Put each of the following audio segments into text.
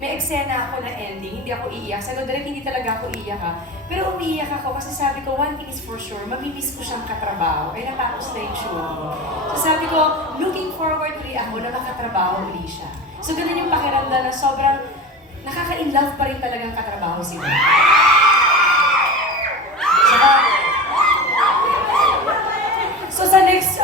may eksena ako na ending, hindi ako iiyak. Sa direct, hindi talaga ako iiyak ha. Pero umiiyak ako kasi sabi ko, one thing is for sure, mamimiss ko siyang katrabaho. Ay natapos na yung show. So sabi ko, looking forward ulit ako na makatrabaho ulit siya. So ganun yung pakiramdam na sobrang nakaka-inlove pa rin talagang katrabaho si Will. Saka, so sa next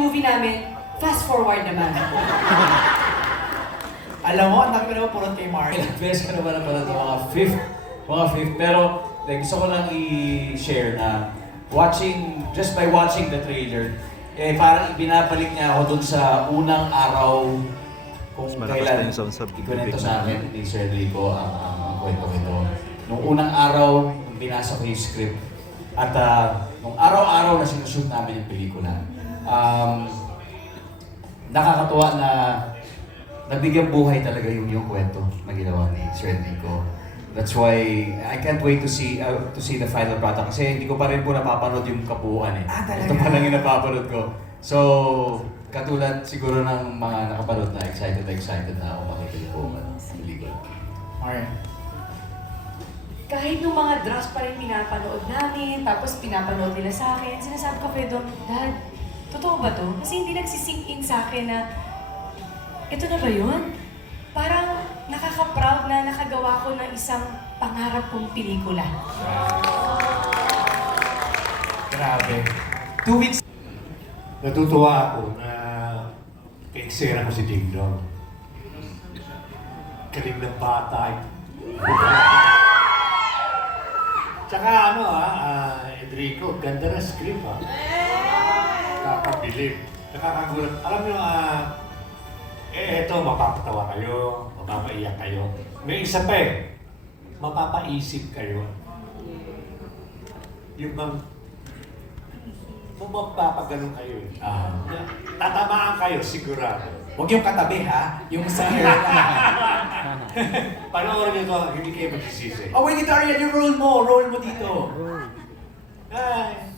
movie namin, fast forward naman. Alam mo, ang dami naman purot kay Mark. Ilang beses ko naman napanood ng mga fifth, pero like, gusto ko lang i-share na just by watching the trailer, parang ibinabalik niya ako dun sa unang araw kung kailan ikwento sa akin ni Sir Rico ang kwento ito. Nung unang araw, nung binasa ko yung script, at nung araw-araw na sinushoot namin yung pelikula, nakakatuwa na nabigyan buhay talaga yung kwento na ginawa ni Sir Rico. That's why I can't wait to see the final product kasi hindi ko pa rin po napapanood yung kabuuan eh. Talaga? Ito pa lang yung napapanood ko. So, katulad siguro ng mga nakapanood na excited na ako makita yung buong pelikula. Mark. Kahit nung mga drafts pa rin pinapanood namin, tapos pinapanood nila sa akin, sinasabi ko kay Dom, Dad, totoo ba to? Kasi hindi nagsisink in sa akin na, ito na ba yun? Parang nakaka-proud na nakagawa ko ng isang pangarap kong pelikula. Grabe. 2 weeks. Natutuwa ako na ka-eksena ko si Ding Dong. Galing ng bata. Tsaka Enrico, ganda na script ha. Nakakabilib. Nakakagulat. Alam niyo, eto, mapapatawa kayo, mapapaiyak kayo. May isa pa mapapaisip kayo. Yung bang magpapaganon kayo tatamaan kayo, sigurado. Huwag yung katabi ha, yung sa hair na. Panoorin nyo to, hindi kayo magsisisi. Oh wait, Ariel, yung roll mo dito. Ay.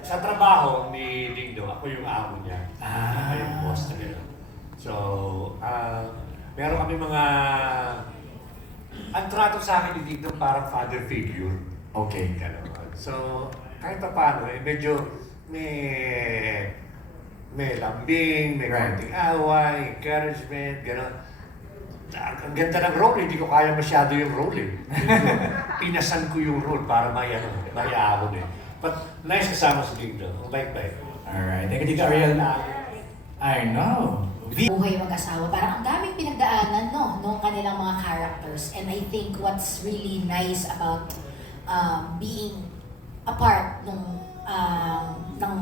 Sa trabaho ni Dingdong, ako yung amo niya. Ako yung boss na gano'n. So, meron kami ang trato sa akin ni Dingdong parang father figure. Okay. Gano'n. So, kahit pa paano, medyo may lambing, may konting away, encouragement, gano'n. Ang ganda ng role, hindi ko kaya masyado yung role eh. Pinasan ko yung role para mayaahon eh. But nice kasama si Dingdong. Ang bait-bait. Alright. Thank you, Ariel. I know. Buhay mag-asawa. Parang ang daming pinagdaanan, no? Nung kanilang mga characters. And I think what's really nice about being a part ng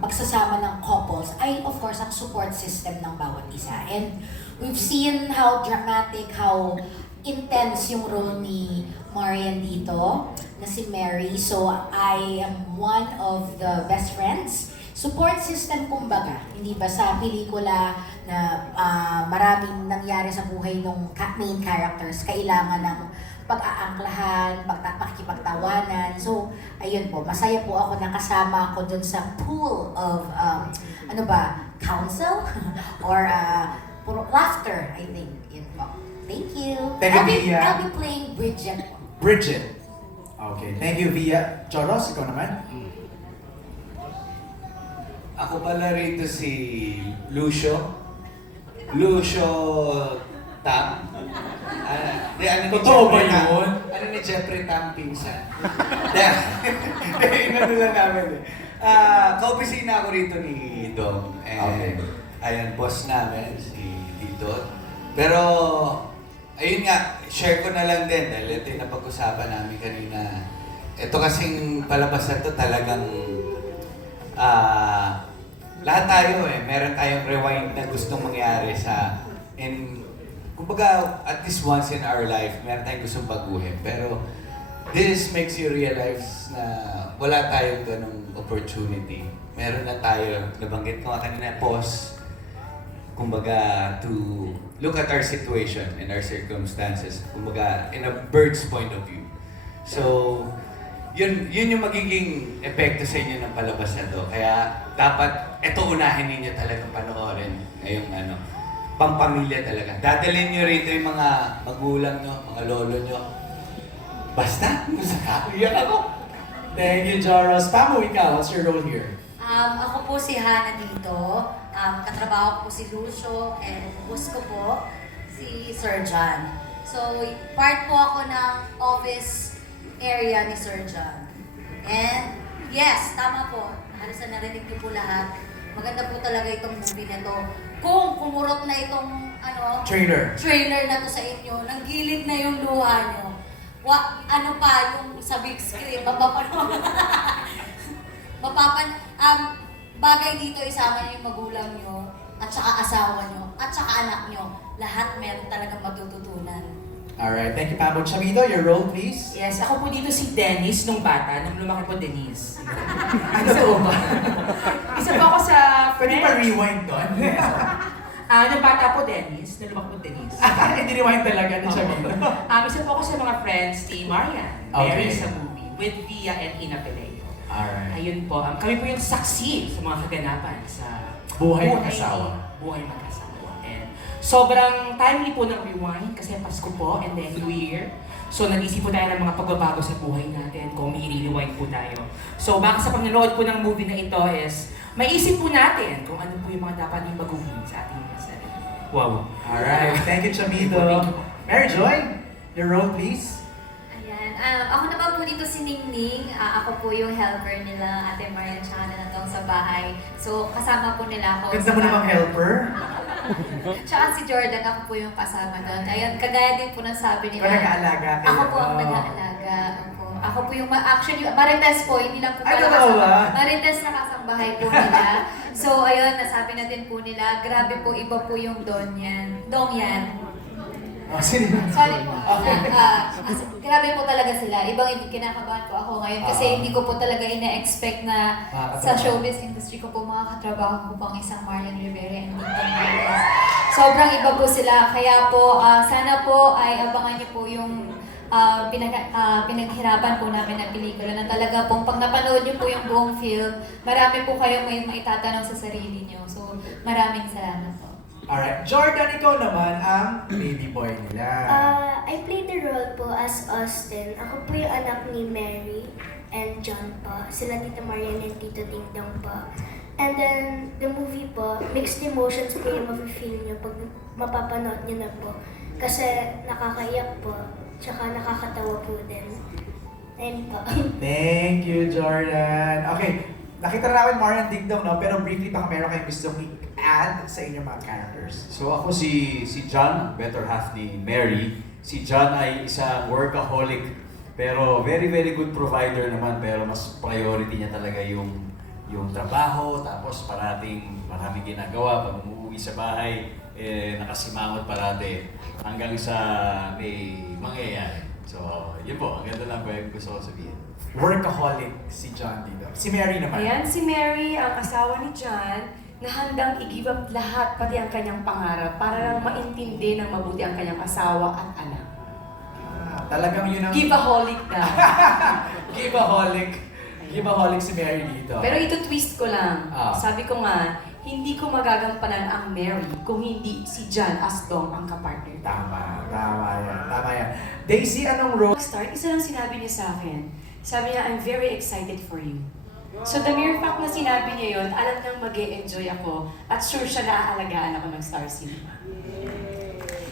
pagsasama ng couples ay of course ang support system ng bawat isa. And we've seen how dramatic, how intense yung role ni Marian dito, na si Mary. So I am one of the best friends. Support system kumbaga, hindi ba sa pelikula na maraming nangyari sa buhay ng main characters, kailangan ng pag-aangklahan, pakikipagtawanan. So, ayun po, masaya po ako na kasama ako dun sa pool of, counsel? Or laughter, I think. Yun po. Thank you. Thank you, Via. I'll be playing Bridget. Bridget. Okay. Thank you, Via. Choros, ikaw naman? Ako pala rito si Lucio. Lucio Tam. Totoo ba yun? Ano ni Jeffrey Tam pinsan? Inano lang namin eh. Kaopisina ako rito ni Dom. Okay. Ayan, boss namin, si Dito. Pero, ayun nga, share ko na lang din dahil ito yung napag-usapan namin kanina. Ito kasing palabas na to talagang lahat tayo meron tayong rewind na gustong mangyari kumbaga, at least once in our life, meron tayong gustong baguhin. Pero, this makes you realize na wala tayong ganong opportunity. Meron na tayo, nabanggit ko nga kanina, pause. Kumbaga, to look at our situation and our circumstances. Kumbaga, in a bird's point of view. So, yun yung magiging epekto sa inyo ng palabas na to. Kaya, dapat, ito unahin ninyo talagang panoorin ngayong pampamilya talaga. Dadalhin nyo rito yung mga magulang nyo, mga lolo nyo. Basta, iyak ako. Thank you, Joros. Pamu, ikaw, what's your role here? Ako po si Hana dito. Katrabaho ko po si Lucio and boss ko po si Sir John. So, part po ako ng office area ni Sir John. And yes, tama po. Halos na narinig niyo po lahat. Maganda po talaga itong movie na to. Kung kumurot na itong Trailer. trailer na to sa inyo, nanggilid na yung luha nyo. Ano pa yung sa big screen, bagay dito isama niyo yung magulang nyo, at saka asawa nyo, at saka anak nyo. Lahat meron talagang matututunan. Alright, thank you, Pamu. Chamito, your role, please. Yes, ako po dito si Dennis nung bata, nung lumaki po Denise. Isa po ba? Isa po ako sa Pwede French. pa rewind doon? Nung bata po Dennis, nung lumaki po Denise. Hindi rewind talaga ni Chamito. Isa po ako sa mga friends ni Marian, Okay. Mary sa movie, with Via and Ina Peleo. Alright. Ayun po, kami po yung saksi sa mga kaganapan sa Buhay mag-asawa. Buhay mag-asawa. And sobrang timely po ng rewind kasi Pasko po and then New Year. So nag-isip po tayo ng mga pagbabago sa buhay natin kung may i-rewind po tayo. So baka sa panonood po ng movie na ito is maisip po natin kung ano po yung mga dapat yung baguhin sa ating mga sarili. Wow. Alright, thank you, Chamito. Thank you. Mary Joy, your role, please. Ayan. Ako naman po dito si Ningning. Ako po yung helper nila, Ate Marian tsaka na natong sa bahay. So, kasama po nila ako. Ganda mo namang helper. Tsaka si Jordan, ako po yung kasama doon. Ayun, kagaya din po ng sabi Ikaw nila. nag-aalaga kayo. Ako po ang nag-aalaga. Ako po yung, actually, Marites po, hindi lang po Ay, pala totoo ba? Marites na kasambahay po nila. So, ayun, nasabi na din po nila, grabe po, iba po yung Dong yan. Oh, sino? Sorry po. Okay. Grabe po talaga sila. Ibang kinakabahan po ako ngayon kasi hindi ko po talaga ina-expect na sa showbiz industry ko po mga katrabaho ko po ang isang Marian Rivera and Dingdong Marquez. Sobrang iba po sila. Kaya po, sana po ay abangan niyo po yung pinaghirapan po namin ng pelikula na talaga pong pag napanood niyo po yung buong film, marami po kayong may maitatanong sa sarili niyo. So, maraming salamat po. Alright, Jordan, ikaw naman ang baby boy nila. I played the role po as Austin. Ako po yung anak ni Mary and John po. Sila Tita Marian and Tito Dingdong po. And then, the movie po, mixed emotions po yung mafe-feel nyo pag mapapanood nyo na po. Kasi nakakaiyak po, tsaka nakakatawa po din. Ayun po. Thank you, Jordan. Okay, nakita na namin Marian Dingdong, no? Pero briefly, baka meron kayong gusto i-add sa inyong mga characters. So ako si John, better half ni Mary. Si John ay isang workaholic pero very good provider naman, pero mas priority niya talaga yung trabaho, tapos maraming ginagawa pag umuwi sa bahay, nakasimangot parati hanggang sa may mangyayari. So, yun po, ang ganda lang po yung gusto ko sabihin. Workaholic si John dito. Si Mary naman. Ayan, si Mary, ang asawa ni John, na handang i-give up lahat, pati ang kanyang pangarap, para lang maintindi ng mabuti ang kanyang asawa at anak. Talagang yun ang... Give-aholic na. Give-aholic. Give-aholic si Mary dito. Pero ito twist ko lang. Ah. Sabi ko nga, hindi ko magagampanan ang Mary kung hindi si John as Dong ang kapartner. Tama yan. Daisy, anong role? Start, isa lang sinabi niya sa akin. Sabi niya, I'm very excited for you. So the mere fact na sinabi niya yun, alam niyang mag-e-enjoy ako at sure siya na aalagaan ako ng Star Cinema.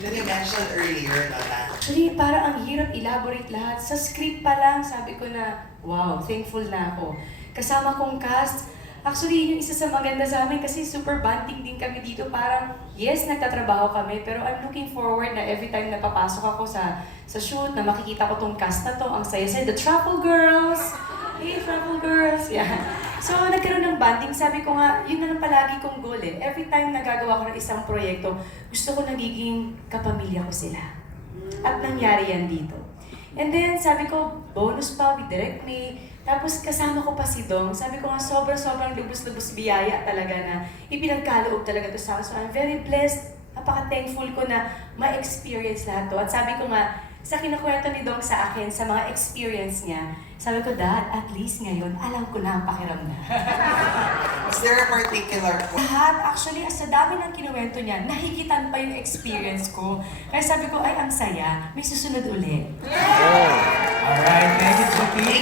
Yun you mentioned earlier, no, na Actually, parang ang hirap elaborate lahat. Sa script pa lang, sabi ko na, wow, thankful na ako. Kasama kong cast, actually, yun yung isa sa maganda sa amin kasi super bonding din kami dito. Parang, yes, nagtatrabaho kami, pero I'm looking forward na every time na papasok ako sa shoot, na makikita ko tong cast na to, ang saya-saya, the Truffle Girls! Hey, Truffle Girls! Yeah. So, nagkaroon ng bonding. Sabi ko nga, yun na lang palagi kong goal eh. Every time nagagawa ko ng isang proyekto, gusto ko nagiging kapamilya ko sila. At nangyari yan dito. And then, sabi ko, bonus pa with Direct May. Tapos kasama ko pa si Dong. Sabi ko nga, sobrang lubos-lubos biyaya talaga na ipinagkaloob talaga to sa akin. So, I'm very blessed. Napaka-thankful ko na ma-experience lahat to. At sabi ko nga, sa kinukwento ni Dong sa akin, sa mga experience niya, sabi ko, Dad, at least ngayon, alam ko na ang pakiramdam. Was there a particular Lahat, actually, sa dami ng kinuwento niya, nahigitan pa yung experience ko. Kaya sabi ko, ay, ang saya, may susunod ulit.